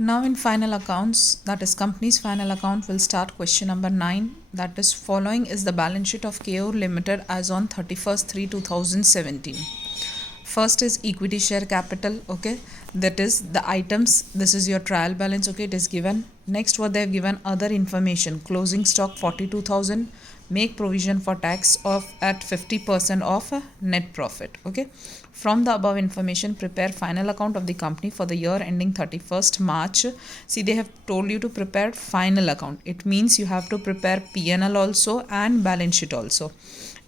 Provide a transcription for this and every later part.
Now in final accounts, that is company's final account, will start question number 9. That is, following is the balance sheet of KO Limited as on 31st/3/2017. First is equity share capital, okay, that is the items. This is your trial balance, okay, it is given. Next, what they have given, other information, closing stock 42,000, make provision for tax of at 50% of net profit, okay. From the above information, prepare final account of the company for the year ending 31st March. See, they have told you to prepare final account. It means you have to prepare P&L also and balance sheet also.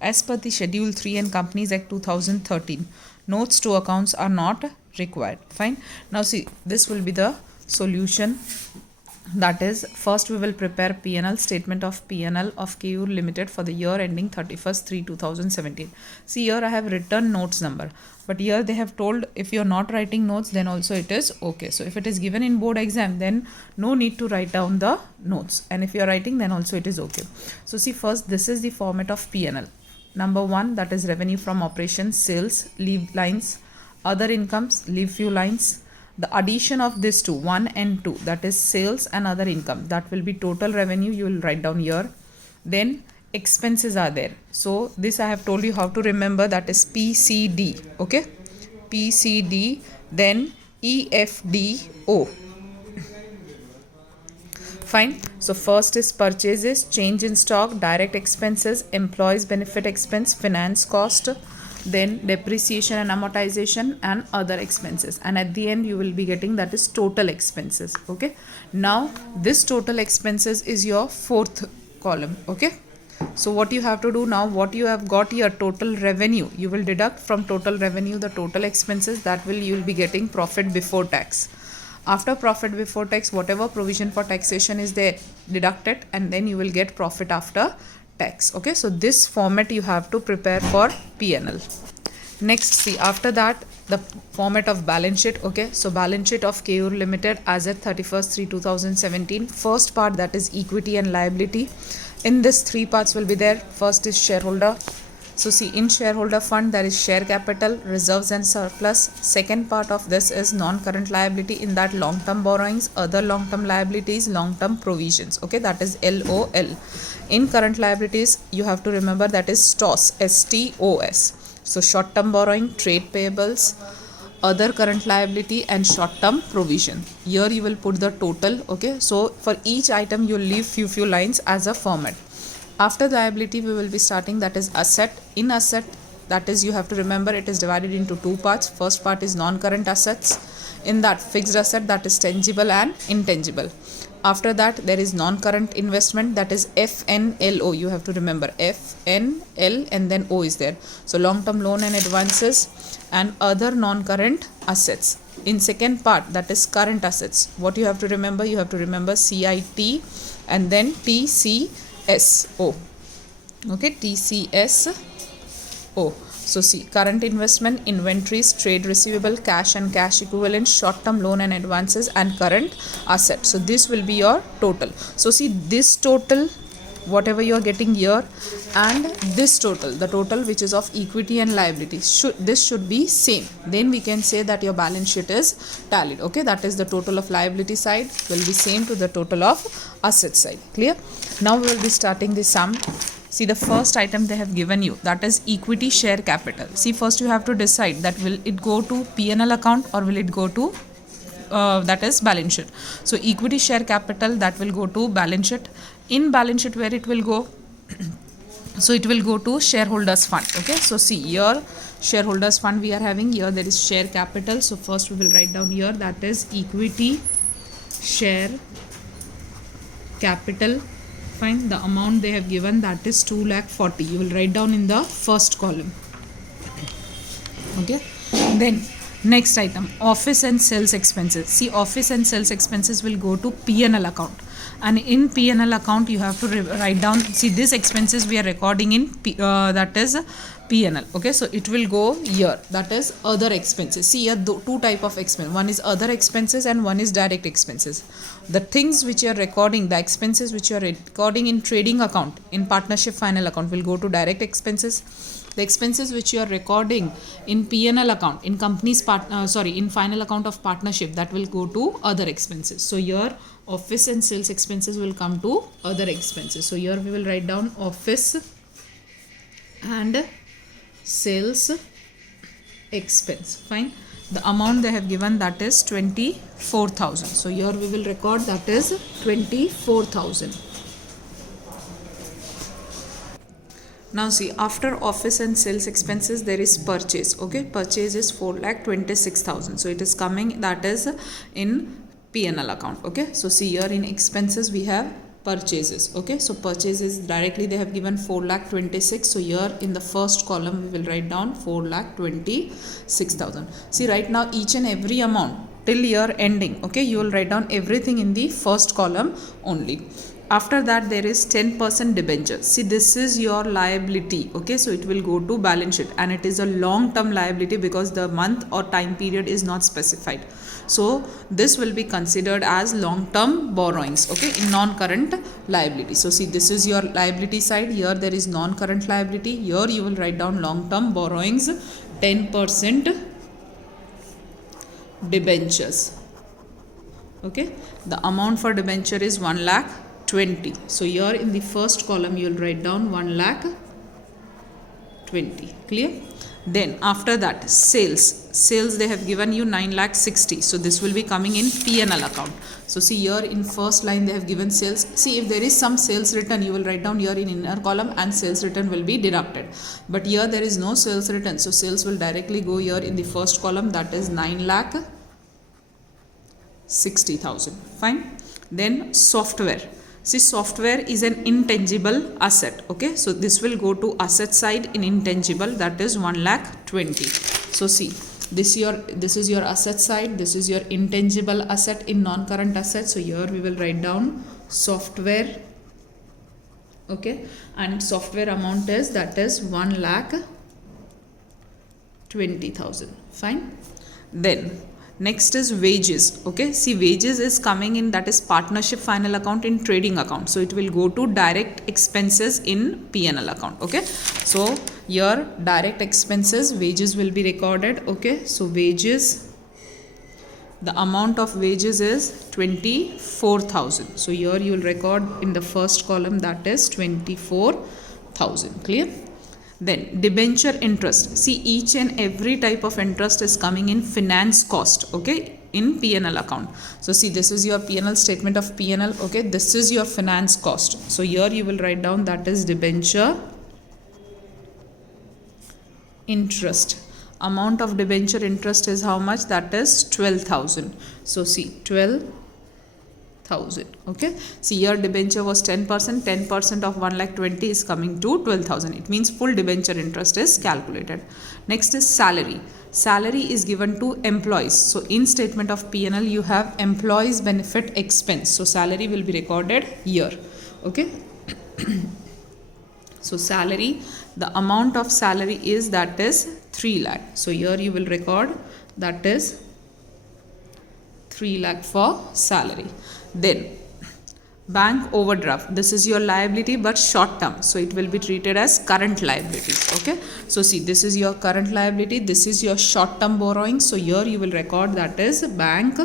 As per the Schedule 3 and Companies Act 2013, notes to accounts are not required. Fine. Now see, this will be the solution. That is, first we will prepare P&L, statement of P&L of KU Limited for the year ending 31st/3/2017. See, here I have written notes number, but here they have told if you are not writing notes, then also it is okay. So if it is given in board exam, then no need to write down the notes, and if you are writing, then also it is okay. So see, first this is the format of P&L. Number 1, that is revenue from operations, sales, leave lines, other incomes, leave few lines. The addition of this two, 1 and 2, that is sales and other income, that will be total revenue. You will write down here. Then expenses are there. So this I have told you how to remember, that is PCD, okay, PCD, then EFDO. Fine. So first is purchases, change in stock, direct expenses, employees benefit expense, finance cost, then depreciation and amortization, and other expenses, and at the end you will be getting, that is total expenses, okay. Now this total expenses is your fourth column, okay. So what you have to do now, what you have got here, total revenue, you will deduct from total revenue the total expenses, that will you will be getting profit before tax. After profit before tax, whatever provision for taxation is there, deduct it, and then you will get profit after tax, okay. So this format you have to prepare for P&L. Next, see, after that the format of balance sheet, okay. So balance sheet of KU Limited as at 31st/3/2017. First part, that is equity and liability. In this, 3 parts will be there. First is shareholder. So see, in shareholder fund there is share capital, reserves and surplus. Second part of this is non-current liability. In that, long-term borrowings, other long-term liabilities, long-term provisions, okay, that is LOL. In current liabilities, you have to remember, that is STOS, STOS. So short-term borrowing, trade payables, other current liability, and short-term provision. Here you will put the total, okay. So for each item you will leave few lines as a format. After liability, we will be starting, that is asset. In asset, that is, you have to remember, it is divided into 2 parts. First part is non-current assets. In that, fixed asset, that is tangible and intangible. After that, there is non-current investment, that is FNLO. You have to remember FNL, and then O is there. So long-term loan and advances, and other non-current assets. In second part, that is current assets. What you have to remember? You have to remember CIT and then TCSO, okay, TCSO. So see, current investment, inventories, trade receivable, cash and cash equivalent, short-term loan and advances, and current asset. So this will be your total. So see, this total, whatever you are getting here, and this total, the total which is of equity and liability, this should be same. Then we can say that your balance sheet is tallied, okay. That is, the total of liability side will be same to the total of asset side. Clear? Now we will be starting the sum. See, the first item they have given you, that is equity share capital. See, first you have to decide that will it go to P&L account or will it go to that is balance sheet. So equity share capital, that will go to balance sheet. In balance sheet, where it will go? So it will go to shareholders fund, okay. So see, here shareholders fund we are having, here there is share capital. So first we will write down here, that is equity share capital. Fine. The amount they have given, that is 2,40,000. You will write down in the first column, okay. Then next item, office and sales expenses. See, office and sales expenses will go to P&L account, and in P&L account you have to write down, see, this expenses we are recording in that is P&L, okay. So it will go here, that is other expenses. See, here 2 type of expense, one is other expenses and one is direct expenses. The things which you are recording, the expenses which you are recording in trading account, in partnership final account, will go to direct expenses. The expenses which you are recording in P&L account, in company's in final account of partnership, that will go to other expenses. So your office and sales expenses will come to other expenses. So here we will write down office and sales expense. Fine. The amount they have given, that is 24,000. So here we will record that is 24,000. Now see, after office and sales expenses there is purchase. Okay, purchase is 4,26,000. So it is coming, that is in P&L account. Okay, so see here in expenses we have purchases. Okay, so purchases directly they have given 4,26,000. So here in the first column we will write down 4,26,000. See, right now each and every amount till year ending, okay, you will write down everything in the first column only. After that there is 10% debenture. See, this is your liability. Okay, so it will go to balance sheet and it is a long term liability because the month or time period is not specified. So this will be considered as long term borrowings, okay, in non-current liability. So see, this is your liability side. Here there is non-current liability. Here you will write down long term borrowings, 10% debentures. Okay, the amount for debenture is 1,20,000. So here in the first column you will write down 1,20,000. Clear? Then after that sales they have given you 9,60,000. So this will be coming in P&L account. So see, here in first line they have given sales. See, if there is some sales return, you will write down here in inner column and sales return will be deducted. But here there is no sales return, so sales will directly go here in the first column, that is 9,60,000. Fine. Then software. See, software is an intangible asset. Okay, so this will go to asset side in intangible, that is 1,20,000. So see, this is your asset side, this is your intangible asset in non-current asset. So here we will write down software. Okay, and software amount is, that is 1,20,000. Fine. Then next is wages. Okay, see, wages is coming in, that is partnership final account in trading account. So it will go to direct expenses in P&L account. Okay, so your direct expenses, wages will be recorded. Okay, so wages, the amount of wages is 24,000. So here you will record in the first column, that is 24,000. Clear? Then debenture interest. See, each and every type of interest is coming in finance cost. Okay, in P&L account. So see, this is your P&L statement of P&L. Okay, this is your finance cost. So here you will write down, that is debenture interest. Amount of debenture interest is how much? That is 12,000. So see, 12,000. Okay, see, here debenture was 10%. 10% of 1,20,000 is coming to 12,000. It means full debenture interest is calculated. Next is salary. Salary is given to employees. So in statement of P&L you have employees benefit expense. So salary will be recorded here. Okay. So salary, the amount of salary is, that is 3 lakh. So here you will record, that is 3 lakh for salary. Then bank overdraft. This is your liability but short term. So it will be treated as current liability. Okay. So see, this is your current liability. This is your short term borrowing. So here you will record, that is bank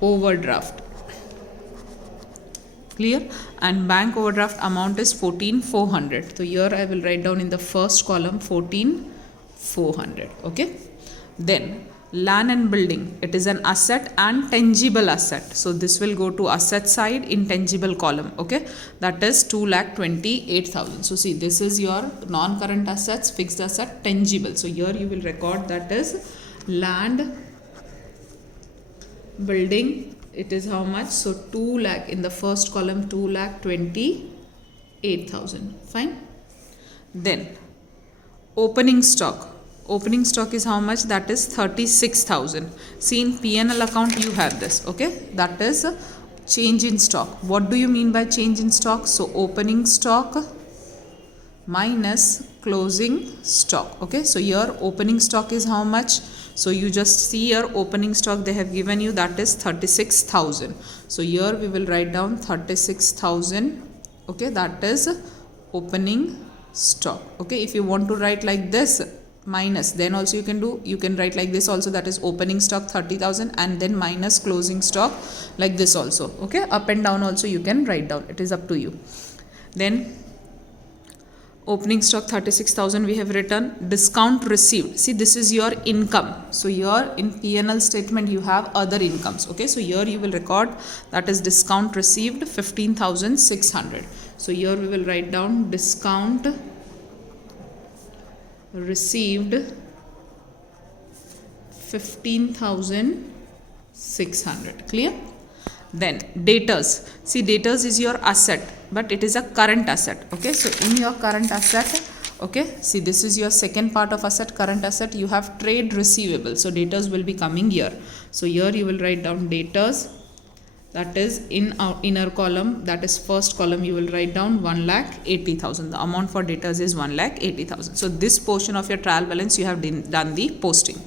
overdraft. Clear? And bank overdraft amount is 14,400. So here I will write down in the first column 14,400. Okay. Then land and building, it is an asset and tangible asset. So this will go to asset side in tangible column. Okay, that is 2,28,000. So see, this is your non-current assets, fixed asset, tangible. So here you will record, that is land, building, it is how much? So 2 lakh in the first column, 2,28,000. Fine. Then opening stock. Opening stock is how much? That is 36,000. See, in P&L account you have this. Okay, that is change in stock. What do you mean by change in stock? So opening stock minus closing stock. Okay, so your opening stock is how much? So you just see your opening stock they have given you, that is 36,000. So here we will write down 36,000. Okay, that is opening stock. Okay, if you want to write like this minus, then also you can write like this also, that is opening stock 30,000 and then minus closing stock like this also. Okay, up and down also you can write down, it is up to you. Then opening stock 36,000 we have written. Discount received, see this is your income. So here in P&L statement you have other incomes. Okay, so here you will record that is discount received 15,600. So here we will write down discount received 15,600. Clear? Then debtors, see debtors is your asset, but it is a current asset. Okay, so in your current asset, okay, see this is your second part of asset, current asset, you have trade receivable. So debtors will be coming here. So here you will write down debtors, that is in our inner column, that is first column, you will write down 1,80,000. The amount for debtors is 1,80,000. So this portion of your trial balance you have done the posting.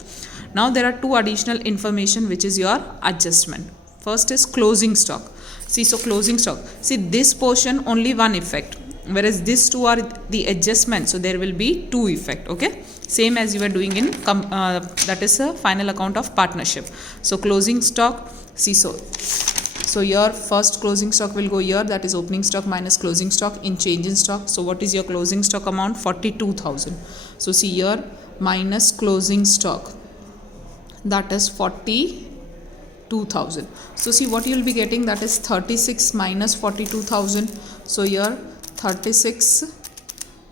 Now there are two additional information which is your adjustment. First is closing stock. See, so closing stock, see this portion only one effect, whereas these two are the adjustment, so there will be two effect. Okay, same as you are doing in that is a final account of partnership. So closing stock, see, so your first closing stock will go here, that is opening stock minus closing stock in change in stock. So what is your closing stock amount? 42,000. So see here minus closing stock, that is 42,000. So see what you will be getting, that is 36 minus 42,000. So here 36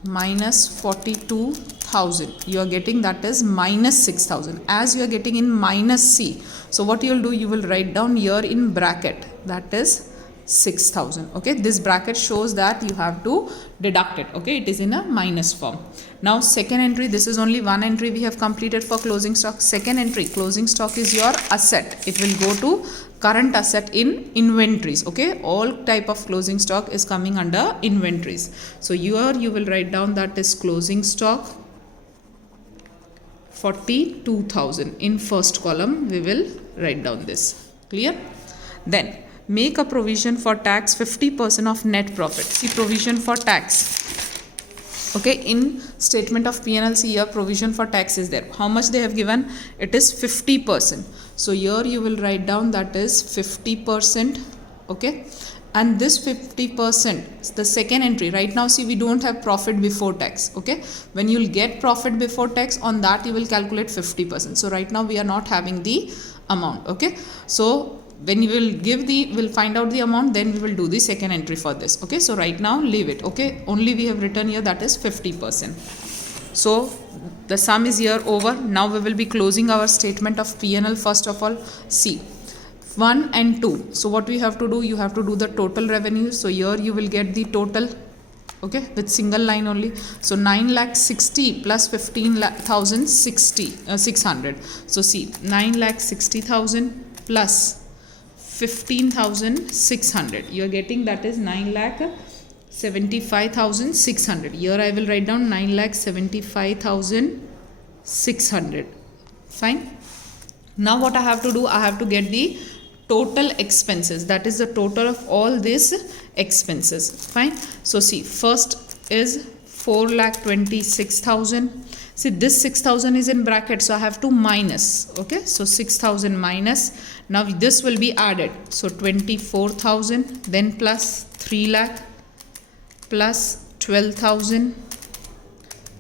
minus 42,000 you are getting, that is minus 6,000. As you are getting in minus C, so what you will do, you will write down here in bracket, that is 6,000. Okay, this bracket shows that you have to deduct it. Okay, it is in a minus form. Now second entry, this is only one entry we have completed for closing stock. Second entry, closing stock is your asset, it will go to current asset in inventories. Okay, all type of closing stock is coming under inventories. So here you will write down that is closing stock 42,000. In first column we will write down this. Clear? Then make a provision for tax 50% of net profit. See provision for tax. Okay, in statement of P&L, see here provision for tax is there. How much they have given? It is 50%. So here you will write down that is 50%. Okay, and this 50%, the second entry, right now see we don't have profit before tax. Okay, when you will get profit before tax, on that you will calculate 50%. So right now we are not having the amount. Okay, so when you will give the, will find out the amount, then we will do the second entry for this. Okay, so right now leave it. Okay, only we have written here that is 50%. So the sum is here over. Now we will be closing our statement of P&L. First of all, see 1 and 2. So what we have to do, you have to do the total revenue. So here you will get the total, okay, with single line only. So 9,60,000 plus 15,600. So see 9,60,000 plus 15,600, you are getting that is 9,75,600. Here I will write down 9,75,600. Fine. Now what I have to do, I have to get the total expenses, that is the total of all these expenses. Fine. So see first is 4,26,000. See this 6,000 is in bracket, so I have to minus. Okay, so 6,000 minus. Now this will be added. So 24,000, then plus 3 lakh, plus 12,000,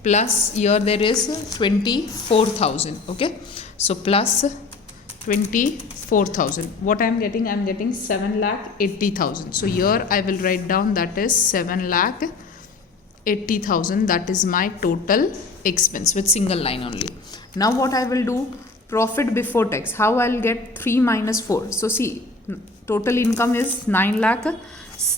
plus here there is 24,000. Okay, so plus 24,000. What I am getting? I am getting 7,80,000. So here I will write down that is 7,80,000. That is my total expense with single line only. Now what I will do? Profit before tax. How I will get 3 minus 4? So see, total income is 9 lakh.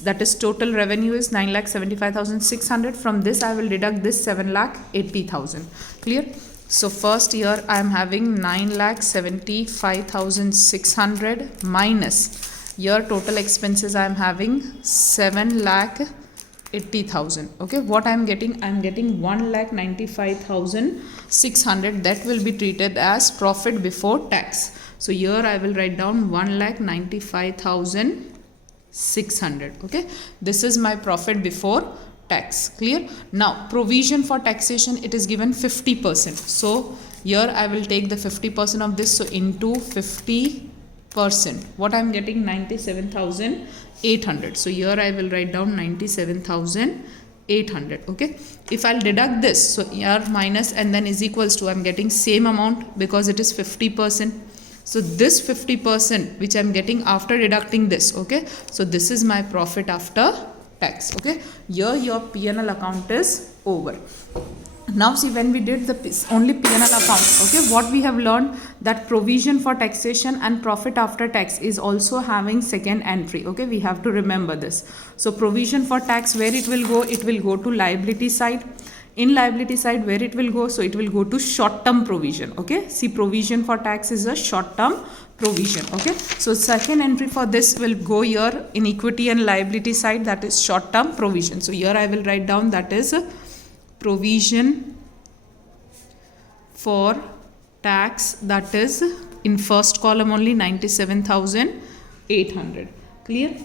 That is total revenue is 9,75,600. From this I will deduct this 7,80,000. Clear? So first here I am having 9,75,600 minus here total expenses I am having 7,80,000. Okay, what I am getting? I am getting 1,95,600. That will be treated as profit before tax. So here I will write down 1,95,600. Okay, this is my profit before tax. Clear? Now provision for taxation, it is given 50%. So here I will take the 50% of this, so into 50%, what I am getting, 97,800. So here I will write down 97,800. Okay, if I'll deduct this, so here minus and then is equals to, I'm getting same amount because it is 50%. So this 50% which I'm getting after deducting this, okay, so this is my profit after tax. Okay, here your P&L account is over. Now see, when we did the only P&L account, okay, what we have learned, that provision for taxation and profit after tax is also having second entry. Okay, we have to remember this. So provision for tax, where it will go to liability side. In liability side, where it will go, so it will go to short term provision. Okay, see, provision for tax is a short term provision. Okay, so second entry for this will go here in equity and liability side, that is short term provision. So here I will write down that is provision for tax, that is in first column only 97,800. Clear?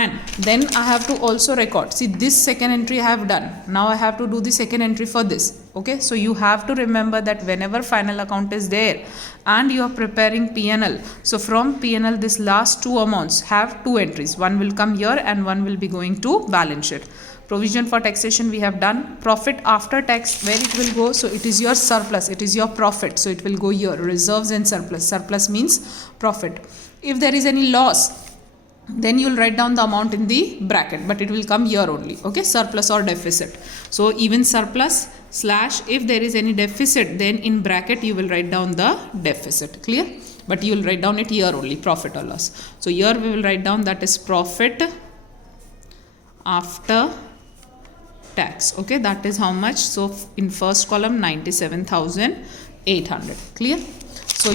And then I have to also record, see, this second entry I have done. Now I have to do the second entry for this. Okay, so you have to remember that whenever final account is there and you are preparing P&L, so from P&L this last two amounts have two entries. One will come here and one will be going to balance sheet. Provision for taxation we have done. Profit after tax, where it will go, so it is your surplus, it is your profit, so it will go here, reserves and surplus. Surplus means profit. If there is any loss, then you will write down the amount in the bracket, but it will come here only. Okay, surplus or deficit. So even surplus slash, if there is any deficit, then in bracket you will write down the deficit. Clear? But you will write down it here only, profit or loss. So here we will write down that is profit after tax. Okay, that is how much. So in first column 97,800. Clear? So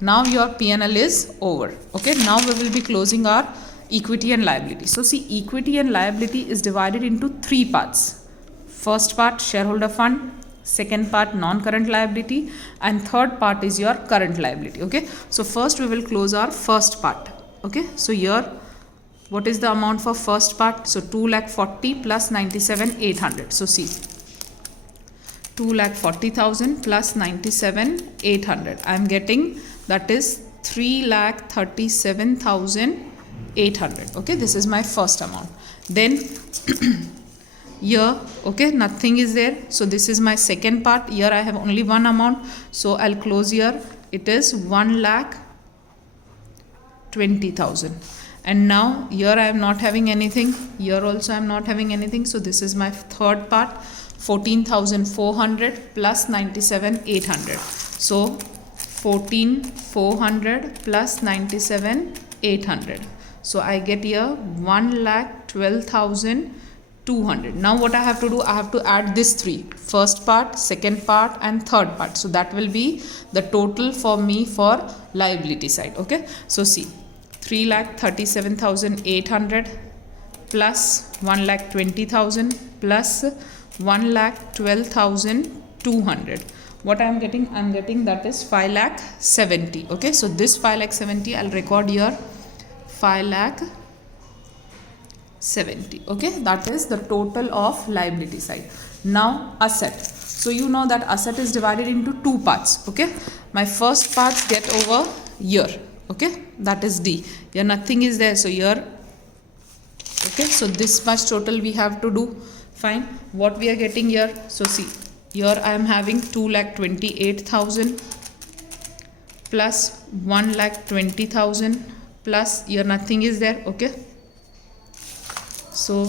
now your P&L is over. Okay, now we will be closing our equity and liability. So see, equity and liability is divided into three parts. First part shareholder fund, second part non-current liability, and third part is your current liability. Okay, so first we will close our first part. Okay, so here what is the amount for first part? So 2,40,000 plus 97,800. So see, 2,40,000 plus 97,800. I am getting, that is 3,37,800. Okay, this is my first amount. Then here, okay, nothing is there. So this is my second part. Here I have only one amount. So I'll close here. It is 1,20,000. And now here I am not having anything. Here also I am not having anything. So this is my third part. 14,400 plus 97,800. So 14,400 plus 97,800. So I get here 1,12,200. Now what I have to do, I have to add this three, first part, second part and third part. So that will be the total for me for liability side. Okay, so see, 3,37,800 plus 1,20,000 plus 1,12,200. What I am getting? I am getting that is 5,70,000. Okay, so this 5,70,000 I'll record here, 5,70,000. Okay, that is the total of liability side. Now asset. So you know that asset is divided into two parts. Okay, my first parts get over here. Okay, that is D. Here nothing is there, so here. Okay, so this much total we have to do. Fine. What we are getting here? So see, here I am having 2,28,000 plus 1,20,000 plus here nothing is there. Okay, so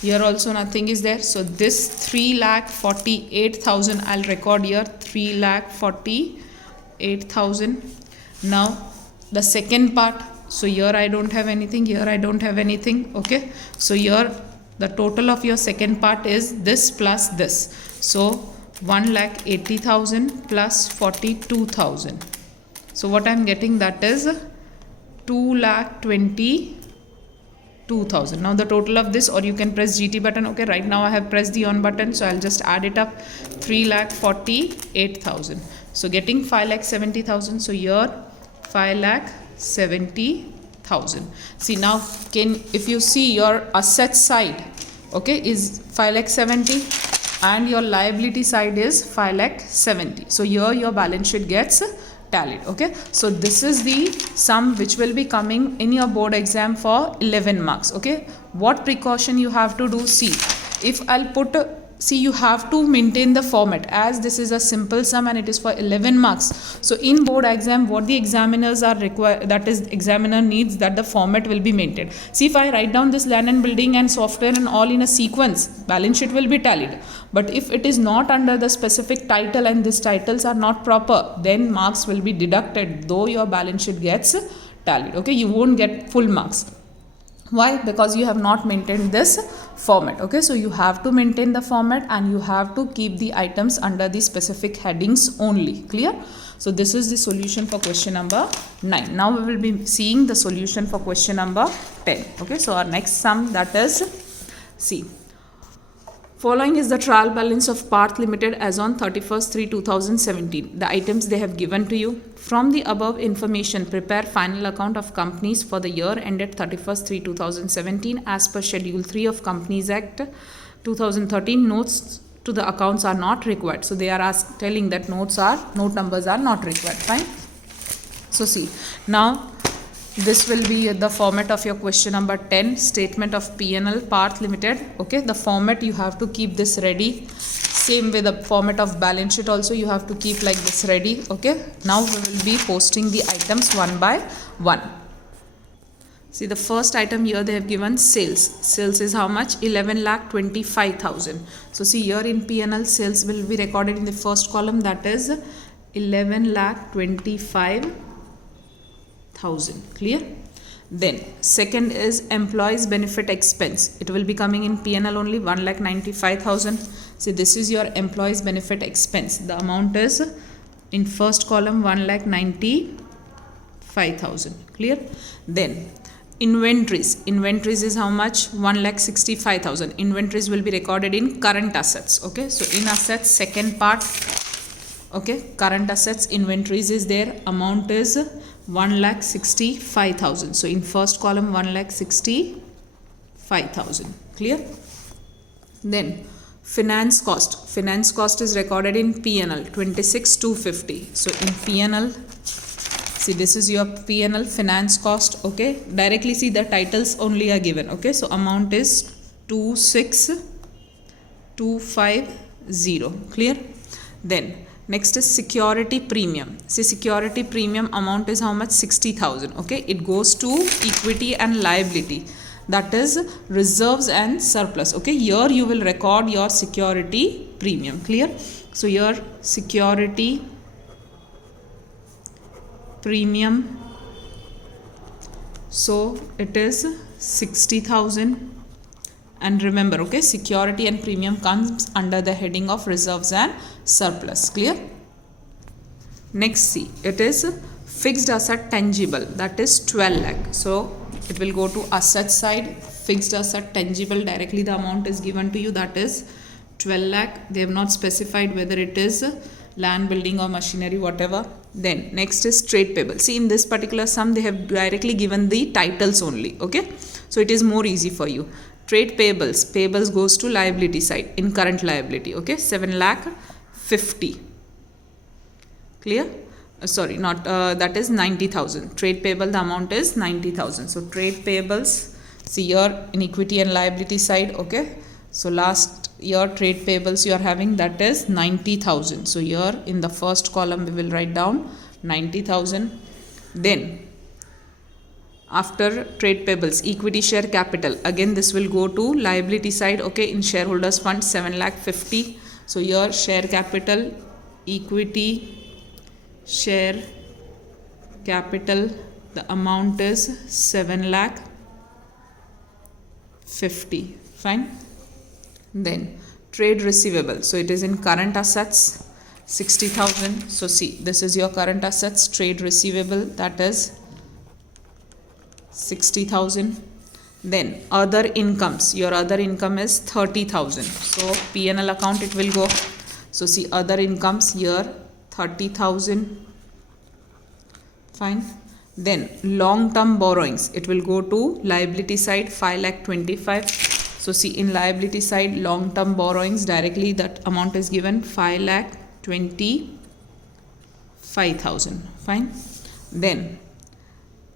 here also nothing is there. So this 3,48,000 I'll record here, 3,48,000. Now the second part. So here I don't have anything, here I don't have anything. Okay, so here the total of your second part is this plus this. So 1,80,000 plus 42,000. So what I am getting, that is 2,22,000. Now the total of this, or you can press GT button. Okay, right now I have pressed the on button, so I'll just add it up. 3,48,000. So getting 5,70,000. So here 5,70,000. See now, if you see your asset side, okay, is 5,70,000 and your liability side is 5,70,000. So here your balance sheet gets tallied. Okay, so this is the sum which will be coming in your board exam for 11 marks. Okay, what precaution you have to do? See, if I'll put see, you have to maintain the format, as this is a simple sum and it is for 11 marks. So in board exam, what the examiners are required, that is examiner needs that the format will be maintained. See, if I write down this land and building and software and all in a sequence, balance sheet will be tallied. But if it is not under the specific title and these titles are not proper, then marks will be deducted, though your balance sheet gets tallied. Okay, you won't get full marks. Why? Because you have not maintained this format. Okay, so you have to maintain the format and you have to keep the items under the specific headings only. Clear? So this is the solution for question number 9. Now we will be seeing the solution for question number 10. Okay, so our next sum, that is C. Following is the trial balance of Parth Limited as on 31st/3/2017. The items they have given to you. From the above information, prepare final account of companies for the year ended 31st/3/2017 as per Schedule 3 of Companies Act 2013. Notes to the accounts are not required. So they are telling that note numbers are not required. Fine. So see, now this will be the format of your question number 10, statement of P&L Parth Limited. Okay, the format you have to keep this ready. Same way the format of balance sheet also you have to keep like this ready. Okay, now we will be posting the items one by one. See, the first item here they have given sales. Sales is how much? 11,25,000. So see, here in P&L sales will be recorded in the first column, that is 11,25,000. Clear? Then second is employees benefit expense. It will be coming in P&L only, 1,95,000. See, this is your employees benefit expense. The amount is in first column 1,95,000. Clear? Then inventories. Inventories is how much? 1,65,000. Inventories will be recorded in current assets. Okay, so in assets, second part. Okay, current assets, inventories is there. Amount is 1,65,000. So in first column 1,65,000. Clear? Then finance cost. Finance cost is recorded in P&L 26,250. So in P&L, see, this is your P&L finance cost. Okay, directly see the titles only are given. Okay, so amount is 26,250. Clear? Then next is security premium. See, security premium amount is how much? 60,000. Okay, it goes to equity and liability, that is reserves and surplus. Okay, here you will record your security premium. Clear? So your security premium, so it is 60,000. And remember, okay, security and premium comes under the heading of reserves and surplus. Clear? Next, see, it is fixed asset tangible, that is 12 lakh. So it will go to asset side, fixed asset tangible, directly the amount is given to you, that is 12 lakh. They have not specified whether it is land, building or machinery, whatever. Then next is trade payable. See, in this particular sum they have directly given the titles only. Okay, so it is more easy for you. Trade payables, payables goes to liability side in current liability. Okay, 7,50,000. Clear? Sorry, not that is 90,000. Trade payable, the amount is 90,000. So trade payables, see here in equity and liability side. Okay, so last year trade payables you are having, that is 90,000. So here in the first column we will write down 90,000. Then after trade payables, equity share capital, again this will go to liability side. Okay, in shareholders fund 7,50,000. So here share capital, equity share capital, the amount is 7,50,000. Fine. Then trade receivable, so it is in current assets, 60,000. So see, this is your current assets, trade receivable, that is 60,000. Then other incomes, your other income is 30,000. So P&L account it will go. So see, other incomes here 30,000. Fine. Then long term borrowings, it will go to liability side, 5,25,000. So see, in liability side, long term borrowings, directly that amount is given 5,25,000. Fine. Then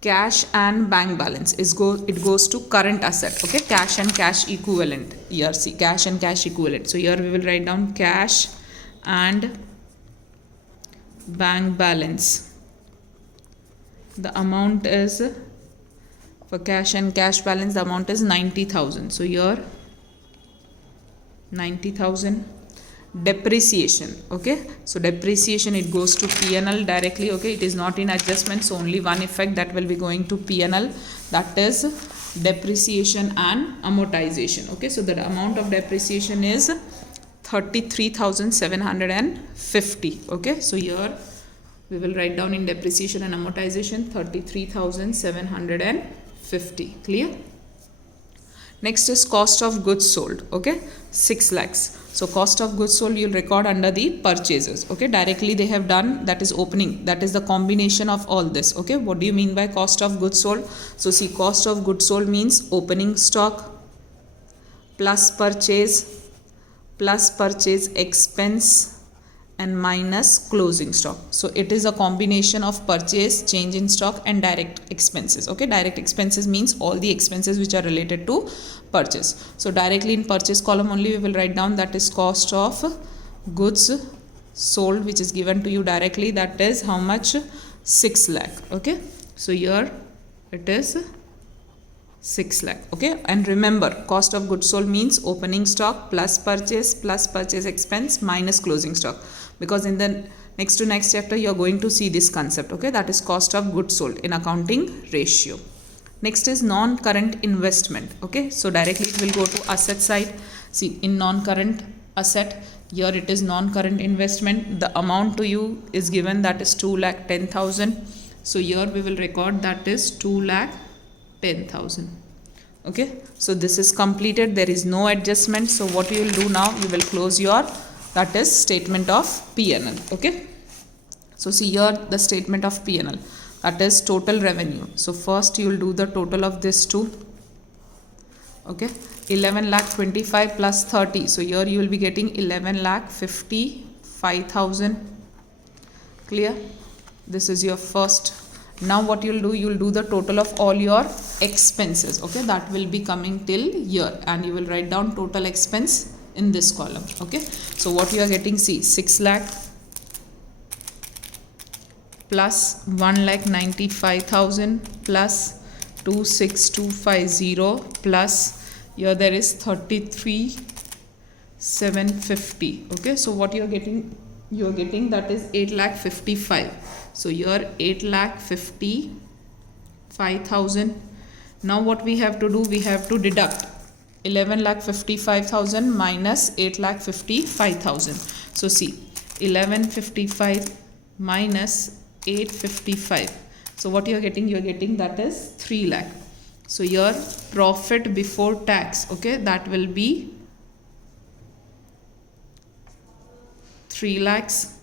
cash and bank balance it goes to current asset. Okay, cash and cash equivalent. Here see, cash and cash equivalent. So here we will write down cash and bank balance. The amount is, for cash and cash balance, the amount is 90,000. So here 90,000. Depreciation. Okay, so depreciation, it goes to P&L directly. Okay, it is not in adjustment, so only one effect that will be going to P&L, that is depreciation and amortization. Okay, so the amount of depreciation is 33,750. Okay, so here we will write down in depreciation and amortization 33,750. Clear? Next is cost of goods sold. Okay, 6 lakhs. So cost of goods sold you'll record under the purchases. Okay, directly they have done, that is opening, that is the combination of all this. Okay, what do you mean by cost of goods sold? So see, cost of goods sold means opening stock plus purchase expense and minus closing stock. So it is a combination of purchase, change in stock and direct expenses. Okay, direct expenses means all the expenses which are related to purchase. So directly in purchase column only we will write down, that is cost of goods sold, which is given to you directly, that is how much? 6 lakh. Okay, so here it is 6 lakh. Okay, and remember, cost of goods sold means opening stock plus purchase expense minus closing stock, because in the next to next chapter you are going to see this concept. Okay, that is cost of goods sold in accounting ratio. Next is non-current investment. Okay, so directly it will go to asset side. See, in non-current asset, here it is non-current investment. The amount to you is given, that is 2,10,000. So here we will record, that is 2,10,000. Okay, so this is completed. There is no adjustment. So what you will do now, you will close your, that is statement of P&L. Okay, so see here the statement of P&L, that is total revenue. So first you will do the total of this two. Okay, 11,25,000 plus 30. So here you will be getting 11,55,000. Clear? This is your first. Now what you will do, you will do the total of all your expenses. Okay, that will be coming till here, and you will write down total expense in this column. Okay, so what you are getting, see, 6 lakh plus 1,95,000 plus 26,250 plus here there is 33,750. Okay, so what you are getting, that is 8,55,000. So here 8,55,000. Now what we have to do, we have to deduct 11,55,000 minus 8,55,000. So see, 11,55 minus 8,55. So what you are getting, that is 3 lakh. So your profit before tax, okay, that will be 3 lakhs.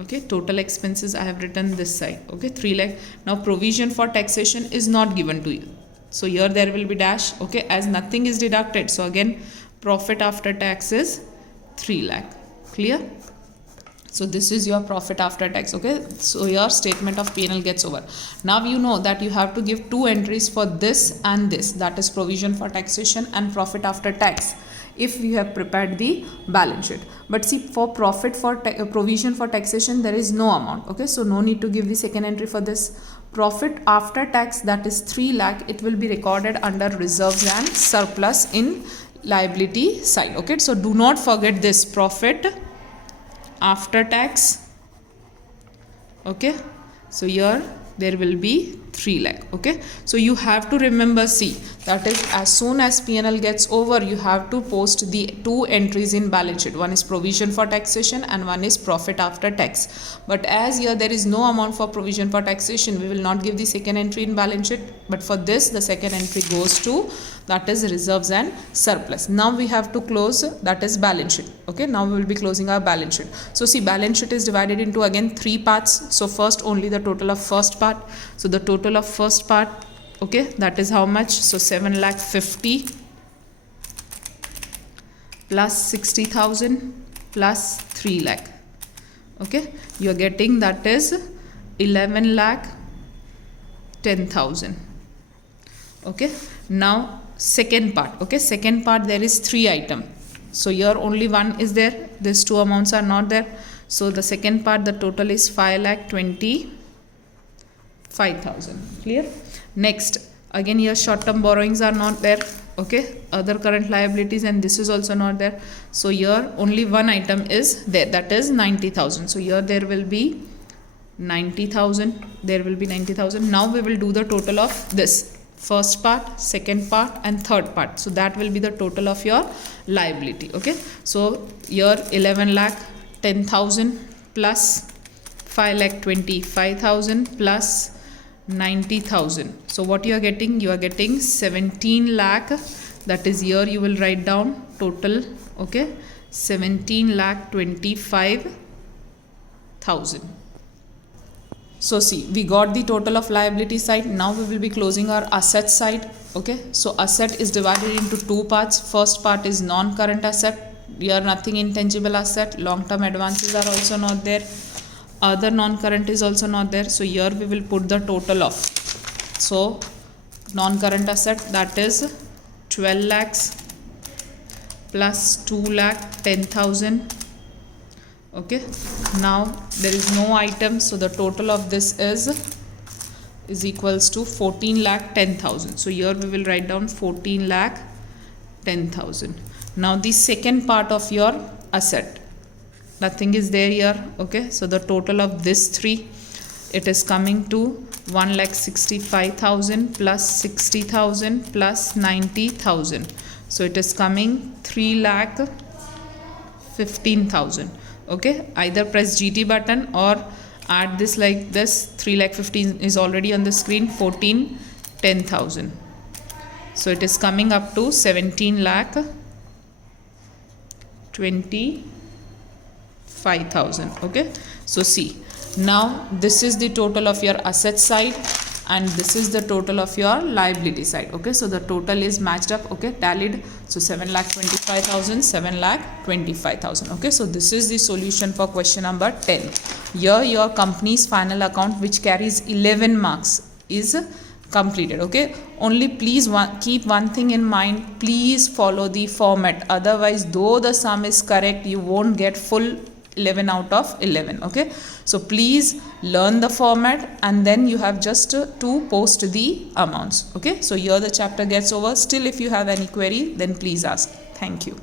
Okay, total expenses I have written this side. Okay, 3 lakh. Now provision for taxation is not given to you, so here there will be dash. Okay, as nothing is deducted, so again profit after tax is 3 lakh. Clear? So this is your profit after tax. Okay, so your statement of P&L gets over. Now you know that you have to give two entries for this and this, that is provision for taxation and profit after tax, if you have prepared the balance sheet. But see, for profit for provision for taxation, there is no amount. Okay, so no need to give the second entry for this. Profit after tax, that is 3 lakh, it will be recorded under reserves and surplus in liability side. Okay, so do not forget this, profit after tax. Okay, so here there will be 3 lakh. Okay, so you have to remember, see, that is as soon as P&L gets over, you have to post the two entries in balance sheet. One is provision for taxation and one is profit after tax. But as here there is no amount for provision for taxation, we will not give the second entry in balance sheet, but for this the second entry goes to, that is reserves and surplus. Now we have to close, that is balance sheet. Okay, now we will be closing our balance sheet. So see, balance sheet is divided into again 3 parts. So first only the total of first part. So the total of first part, okay, that is how much? So 7,50,000 plus 60,000 plus 3 lakh. Okay, you are getting that is 11 lakh 10,000. Okay, now second part. Okay, second part, there is 3 items. So here only one is there, these 2 amounts are not there. So the second part, the total is 5,25,000. Clear? Next, again here short term borrowings are not there. Okay, other current liabilities, and this is also not there. So here only one item is there, that is 90,000. So here there will be 90,000, there will be 90,000. Now we will do the total of this first part, second part and third part. So that will be the total of your liability. Okay, so here 11 lakh 10,000 plus 5 lakh 25,000 plus 90,000. So what you are getting? You are getting 17 lakh. That is, here you will write down total. Okay, 17 lakh 25,000. So see, we got the total of liability side. Now we will be closing our asset side. Okay, so asset is divided into 2 parts. First part is non-current asset. Here nothing intangible asset. Long-term advances are also not there. Other non-current is also not there. So here we will put the total of. So non-current asset, that is 12 lakhs plus 2 lakh 10,000. Okay, now there is no item, so the total of this is equals to 14 lakh 10,000. So here we will write down 14 lakh 10,000. Now the second part of your asset, nothing is there here. Okay, so the total of this 3, it is coming to 1,65,000 plus 60,000 plus 90,000. So it is coming 3,15,000. Okay, either press GT button or add this like this. 3,15,000 is already on the screen. 14 10,000. So it is coming up to 17 lakh 25,000. Okay, so see, now this is the total of your asset side and this is the total of your liability side. Okay, so the total is matched up. Okay, tallied. So 7,25,000, 7,25,000. Okay, so this is the solution for question number 10. Here your company's final account, which carries 11 marks, is completed. Okay, only please keep one thing in mind, please follow the format. Otherwise, though the sum is correct, you won't get full 11 out of 11. Okay, so please learn the format and then you have just to post the amounts. Okay, so here the chapter gets over. Still, if you have any query, then please ask. Thank you.